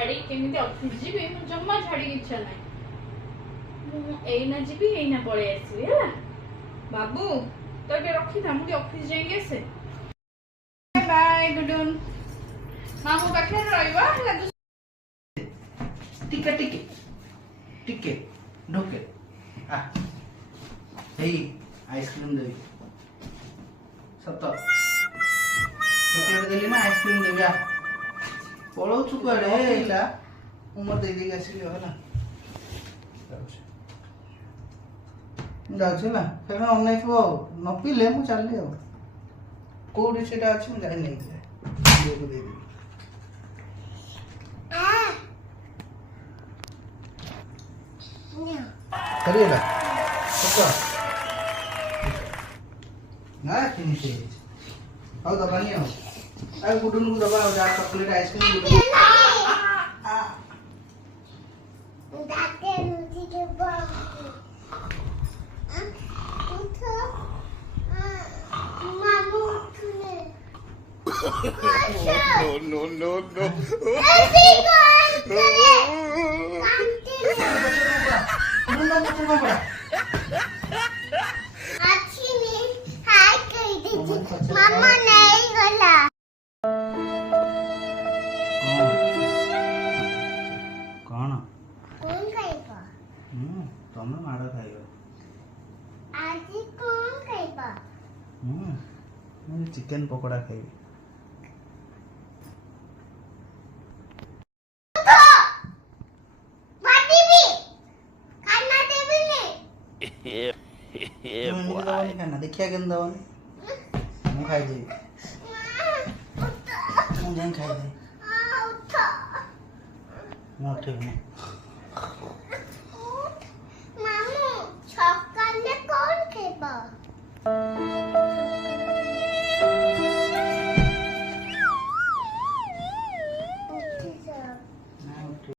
ଛାଡ଼ି କେମିତି ଅଫିସ ଯିବି ମୁଁ ଜମା ଛାଡ଼ି ଇଚ୍ଛା ନାହିଁ। ମୁଁ ଏଇନା ଯିବି ଏଇନା ପଳେଇ ଆସିବି ହେଲା। ବାବୁ ତ ଟିକେ ରଖିଥା ମୁଁ ଟିକେ ଅଫିସ ଯାଇକି ଆସେ। ବାଏ ଗୁଡୁନ୍। ମାମୁଁ ପାଖରେ ରହିବ ହେଲା। ଟିକେ ଟିକେ ଟିକେ ढोके आ हेई आइसक्रीम देवी सत चॉकलेट देली ना आइसक्रीम देवी आ पळौ छु कुआडे एला उमर दे दे आसिली होला जाउछ ना फेर ऑनलाइन थो न पीले मु चलली हो कोडी सेटा अछि मु जानि नै दे दे करिएला सतो ना किनते आओ दबानी हो आ गुडुन को दबा जा चॉकलेट आइसक्रीम गुडुन दाते रुचि के बा उठो मामू उठने नो नो नो ऐसे कौन करे कांटे अच्छी नहीं हाय कर दीजिए मम्मा नहीं गला कौन कौन खाएगा तुम माड़ खाइबा आज कौन खाएगा मैं चिकन पकोड़ा खाइबी खाना देखिया के दवानी मु खाई दे मु जान खाई दे मु ठीक नहीं मामू छक्का ने कौन खाएगा